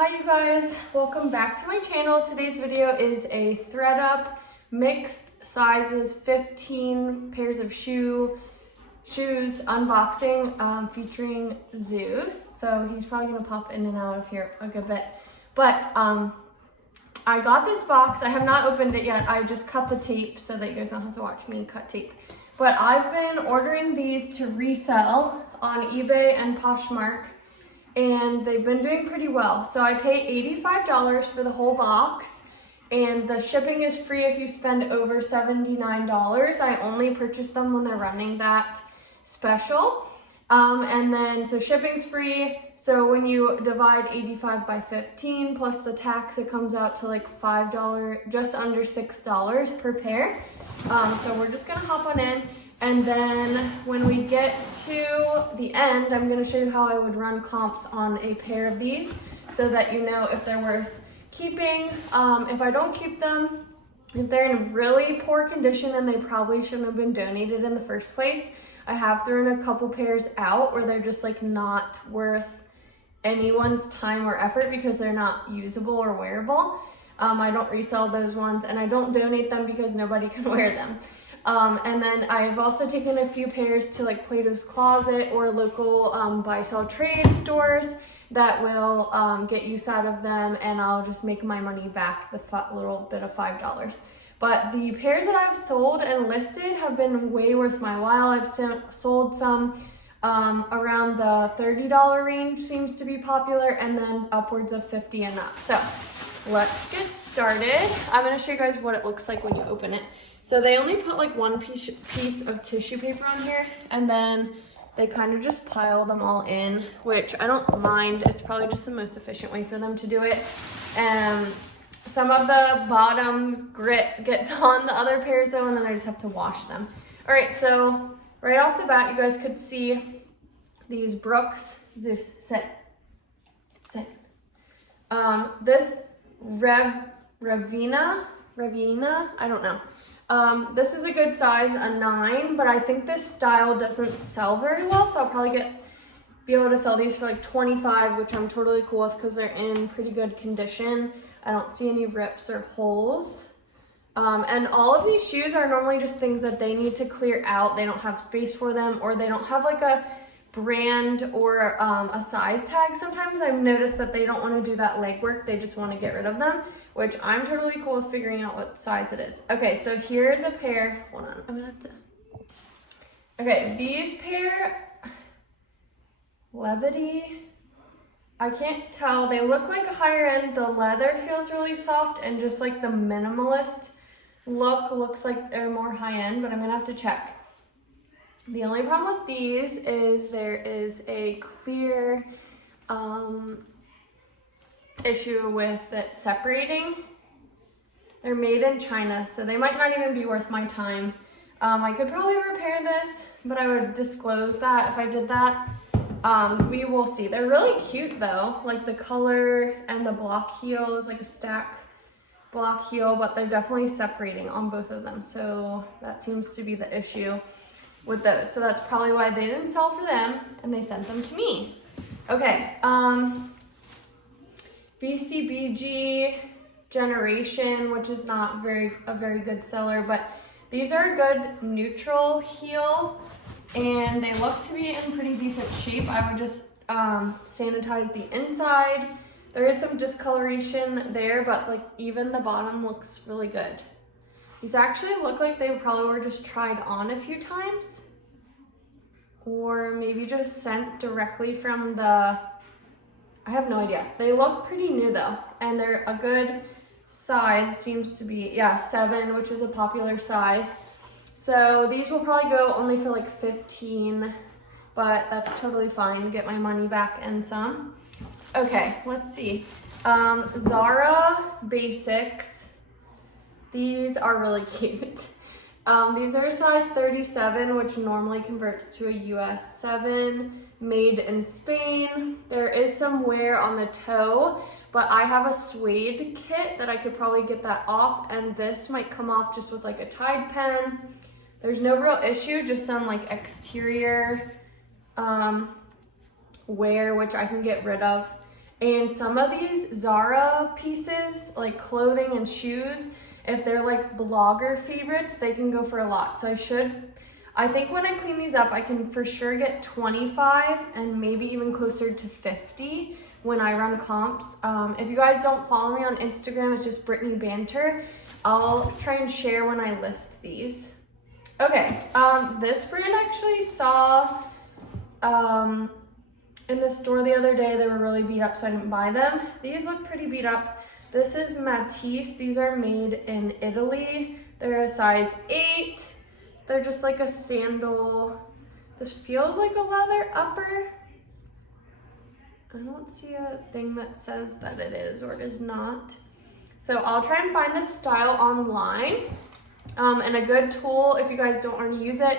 Hi you guys, welcome back to my channel. Today's video is a Thredup mixed sizes 15 pairs of shoes unboxing featuring Zeus. So he's probably gonna pop in and out of here a good bit. But I got this box. I have not opened it yet. I just cut the tape so that you guys don't have to watch me cut tape. But I've been ordering these to resell on eBay and Poshmark, and they've been doing pretty well. So I pay $85 for the whole box, and the shipping is free if you spend over $79. I only purchase them when they're running that special. And then, so shipping's free. So when you divide 85 by 15 plus the tax, it comes out to like $5, just under $6 per pair. So we're just gonna hop on in. And then when we get to the end, I'm gonna show you how I would run comps on a pair of these so that you know if they're worth keeping. If I don't keep them, if they're in really poor condition and they probably shouldn't have been donated in the first place, I have thrown a couple pairs out where they're just like not worth anyone's time or effort because they're not usable or wearable. I don't resell those ones, and I don't donate them because nobody can wear them. And then I've also taken a few pairs to like Plato's Closet or local buy sell trade stores that will get use out of them, and I'll just make my money back, the little bit of $5. But the pairs that I've sold and listed have been way worth my while. I've sold some around the $30 range, seems to be popular, and then upwards of $50 and up. So let's get started. I'm gonna show you guys what it looks like when you open it. So they only put like one piece of tissue paper on here, and then they kind of just pile them all in, which I don't mind. It's probably just the most efficient way for them to do it. Some of the bottom grit gets on the other pairs though, and then I just have to wash them. All right, so right off the bat, you guys could see these Brooks. Zeus, sit. This Ravina, I don't know. This is a good size, a 9, but I think this style doesn't sell very well, so I'll probably be able to sell these for like 25, which I'm totally cool with because they're in pretty good condition. I don't see any rips or holes. And all of these shoes are normally just things that they need to clear out. They don't have space for them, or they don't have like a brand or a size tag. Sometimes I've noticed that they don't want to do that legwork. They just want to get rid of them, which I'm totally cool with figuring out what size it is. Okay, so here's a pair. Hold on, I'm gonna have to. Okay, these pair, Levity. I can't tell. They look like a higher end. The leather feels really soft, and just like the minimalist look looks like they're more high end, but I'm gonna have to check. The only problem with these is there is a clear issue with it separating. They're made in China, so they might not even be worth my time. I could probably repair this, but I would disclose that if I did that. We will see. They're really cute though, like the color, and the block heel is like a stack block heel, but they're definitely separating on both of them. So that seems to be the issue with those. So that's probably why they didn't sell for them and they sent them to me. Okay, BCBG Generation, which is not a very good seller, but these are a good neutral heel, and they look to be in pretty decent shape. I would just sanitize the inside. There is some discoloration there, but like even the bottom looks really good. These actually look like they probably were just tried on a few times, or maybe just sent directly from the, I have no idea. They look pretty new though, and they're a good size, seems to be, yeah, 7, which is a popular size. So these will probably go only for like 15, but that's totally fine. Get my money back and some. Okay, let's see. Zara Basics. These are really cute. These are a size 37, which normally converts to a US 7, made in Spain. There is some wear on the toe, but I have a suede kit that I could probably get that off, and this might come off just with like a Tide pen. There's no real issue, just some like exterior wear, which I can get rid of. And some of these Zara pieces, like clothing and shoes, if they're like blogger favorites, they can go for a lot. So I think when I clean these up, I can for sure get 25 and maybe even closer to 50 when I run comps. If you guys don't follow me on Instagram, it's just Brittany Banter. I'll try and share when I list these. Okay, this brand actually saw in the store the other day. They were really beat up, so I didn't buy them. These look pretty beat up. This is Matisse. These are made in Italy. They're a size 8. They're just like a sandal. This feels like a leather upper. I don't see a thing that says that it is or it is not. So I'll try and find this style online. And a good tool, if you guys don't want to use it,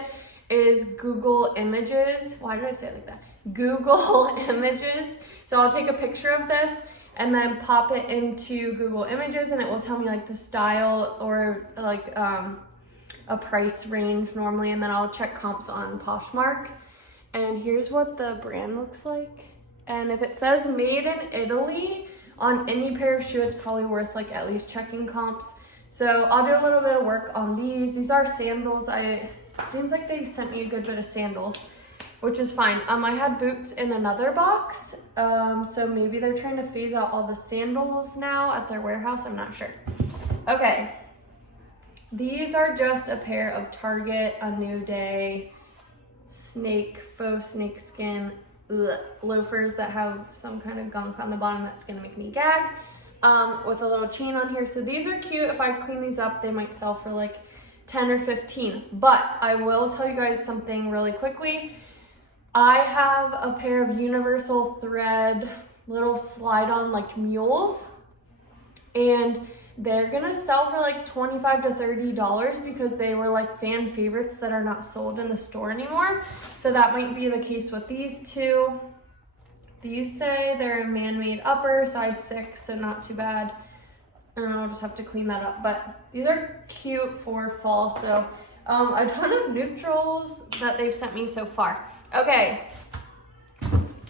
is Google Images. Why did I say it like that? Google Images. So I'll take a picture of this and then pop it into Google Images, and it will tell me like the style or like a price range normally, and then I'll check comps on Poshmark. And here's what the brand looks like. And if it says made in Italy on any pair of shoe, it's probably worth like at least checking comps. So I'll do a little bit of work on these. These are sandals. It seems like they sent me a good bit of sandals, which is fine. I had boots in another box, so maybe they're trying to phase out all the sandals now at their warehouse. I'm not sure. Okay, these are just a pair of Target, A New Day, faux snake skin loafers that have some kind of gunk on the bottom that's gonna make me gag, with a little chain on here. So these are cute. If I clean these up, they might sell for like 10 or 15. But I will tell you guys something really quickly. I have a pair of universal thread little slide-on like mules, and they're gonna sell for like $25 to $30 because they were like fan favorites that are not sold in the store anymore. So that might be the case with these two. These say they're a man-made upper, size 6, so not too bad. And I'll just have to clean that up. But these are cute for fall. So a ton of neutrals that they've sent me so far. Okay,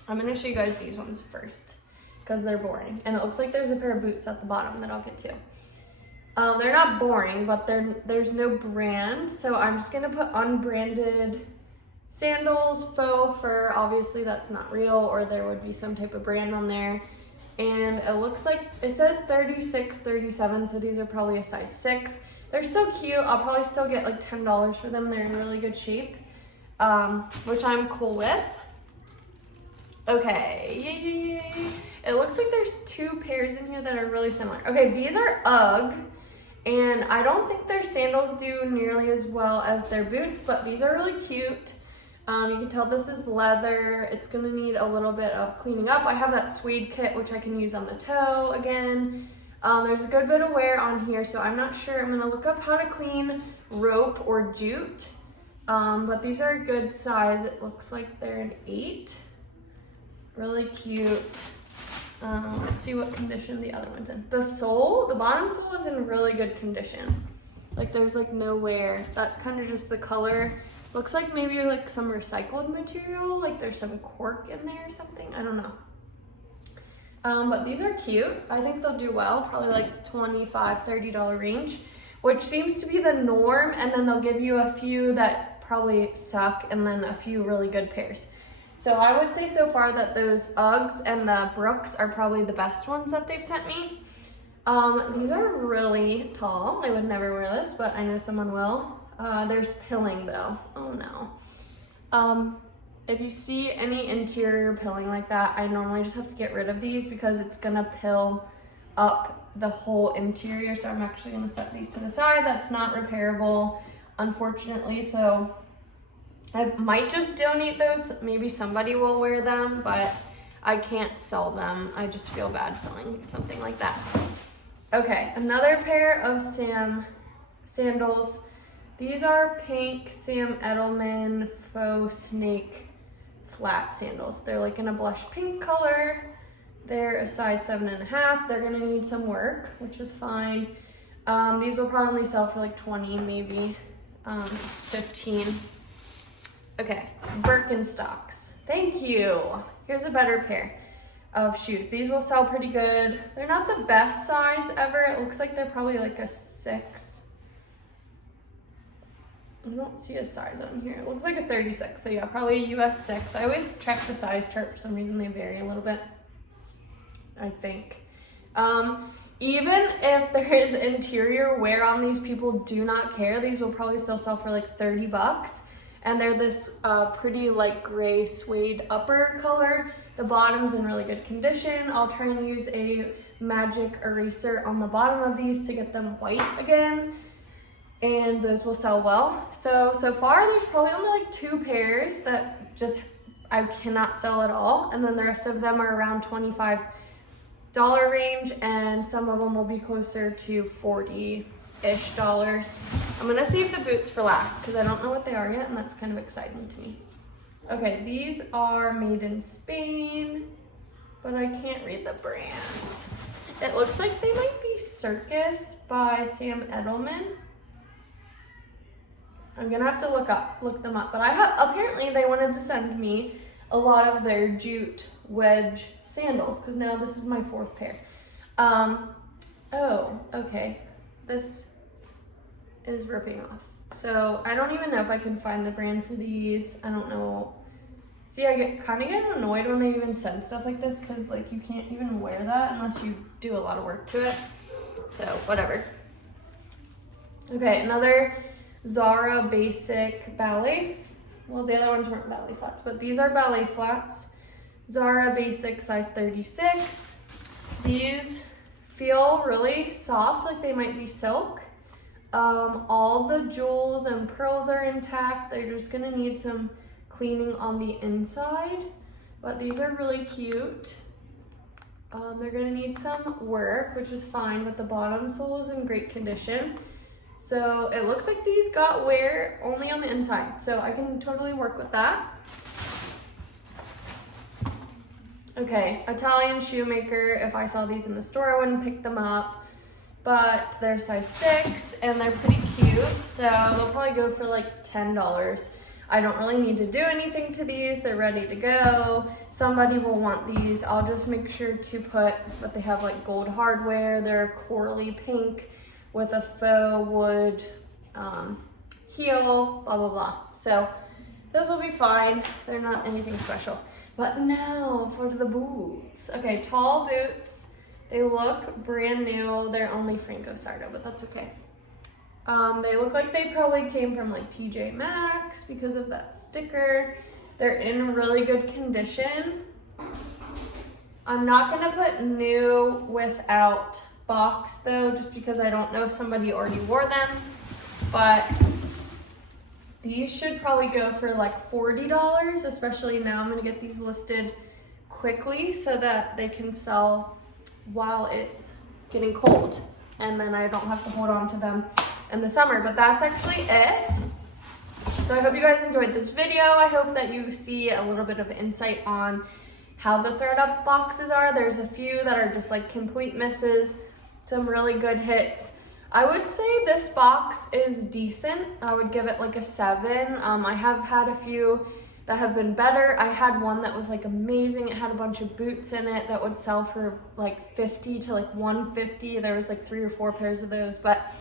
I'm gonna show you guys these ones first because they're boring. And it looks like there's a pair of boots at the bottom that I'll get to. They're not boring, but there's no brand. So I'm just gonna put unbranded sandals, faux fur. Obviously that's not real, or there would be some type of brand on there. And it looks like it says 36, 37, so these are probably a size 6. They're still cute. I'll probably still get like $10 for them. They're in really good shape, which I'm cool with. Okay, yay. It looks like there's 2 pairs in here that are really similar. Okay, these are UGG, and I don't think their sandals do nearly as well as their boots, but these are really cute. You can tell this is leather. It's gonna need a little bit of cleaning up. I have that suede kit, which I can use on the toe again. There's a good bit of wear on here, so I'm not sure. I'm gonna look up how to clean rope or jute. But these are a good size. It looks like they're an 8. Really cute. Let's see what condition the other one's in. The sole, the bottom sole is in really good condition. Like there's like no wear. That's kind of just the color. Looks like maybe like some recycled material, like there's some cork in there or something. I don't know. But these are cute. I think they'll do well, probably like $25, $30 range, which seems to be the norm. And then they'll give you a few that probably suck and then a few really good pairs. So I would say so far that those Uggs and the Brooks are probably the best ones that they've sent me. These are really tall. I would never wear this, but I know someone will. There's pilling though. Oh no. If you see any interior pilling like that, I normally just have to get rid of these because it's gonna pill up the whole interior. So I'm actually gonna set these to the side. That's not repairable, unfortunately. So I might just donate those. Maybe somebody will wear them, but I can't sell them. I just feel bad selling something like that. Okay, another pair of sandals. These are pink Sam Edelman faux snake flat sandals. They're like in a blush pink color. They're a size 7.5. They're gonna need some work, which is fine. These will probably sell for like 20, maybe 15. Okay, Birkenstocks. Thank you. Here's a better pair. of shoes. These will sell pretty good. They're not the best size ever. It looks like they're probably like a 6. I don't see a size on here. It looks like a 36. So yeah, probably a US 6. I always check the size chart. For some reason they vary a little bit, I think. Even if there is interior wear on these, people do not care. These will probably still sell for like 30 bucks. And they're this pretty light gray suede upper color. The bottom's in really good condition. I'll try and use a magic eraser on the bottom of these to get them white again. And those will sell well. So far there's probably only like 2 pairs that just I cannot sell at all. And then the rest of them are around $25 range, and some of them will be closer to $40-ish. I'm gonna save the boots for last because I don't know what they are yet, and that's kind of exciting to me. Okay, these are made in Spain, but I can't read the brand. It looks like they might be Circus by Sam Edelman. I'm gonna have to look them up, but apparently they wanted to send me a lot of their jute wedge sandals because now this is my 4th pair. Oh, okay. This is ripping off. So I don't even know if I can find the brand for these. I don't know. See, I get kind of annoyed when they even send stuff like this because like you can't even wear that unless you do a lot of work to it. So whatever. Okay, another Zara Basic ballet. Well, the other ones weren't ballet flats, but these are ballet flats. Zara Basic size 36. These feel really soft, like they might be silk. All the jewels and pearls are intact. They're just gonna need some cleaning on the inside, but these are really cute. They're gonna need some work, which is fine, but the bottom sole is in great condition. So it looks like these got wear only on the inside, so I can totally work with that. Okay, Italian Shoemaker. If I saw these in the store, I wouldn't pick them up, but they're size 6 and they're pretty cute, so they'll probably go for like $10. I don't really need to do anything to these. They're ready to go. Somebody will want these. I'll just make sure to put, but they have like gold hardware. They're corally pink with a faux wood heel, blah, blah, blah. So those will be fine. They're not anything special. But now for the boots. Okay, tall boots. They look brand new. They're only Franco Sardo, but that's okay. They look like they probably came from like TJ Maxx because of that sticker. They're in really good condition. I'm not gonna put new without box though, just because I don't know if somebody already wore them, but these should probably go for like $40, especially now. I'm gonna get these listed quickly so that they can sell while it's getting cold, and then I don't have to hold on to them in the summer. But that's actually it. So I hope you guys enjoyed this video. I hope that you see a little bit of insight on how the Thredup boxes are. There's a few that are just like complete misses, some really good hits. I would say this box is decent. I would give it like a 7. I have had a few that have been better. I had one that was like amazing. It had a bunch of boots in it that would sell for like 50 to like 150. There was like 3 or 4 pairs of those, but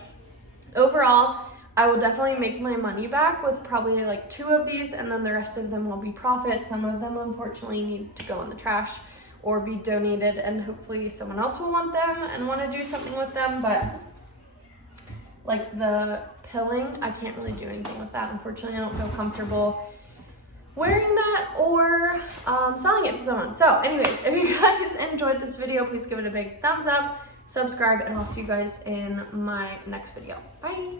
overall, I will definitely make my money back with probably like 2 of these, and then the rest of them will be profit. Some of them unfortunately need to go in the trash or be donated, and hopefully someone else will want them and want to do something with them. But like the pilling, I can't really do anything with that. Unfortunately, I don't feel comfortable wearing that or selling it to someone. So anyways, if you guys enjoyed this video, please give it a big thumbs up, subscribe, and I'll see you guys in my next video. Bye.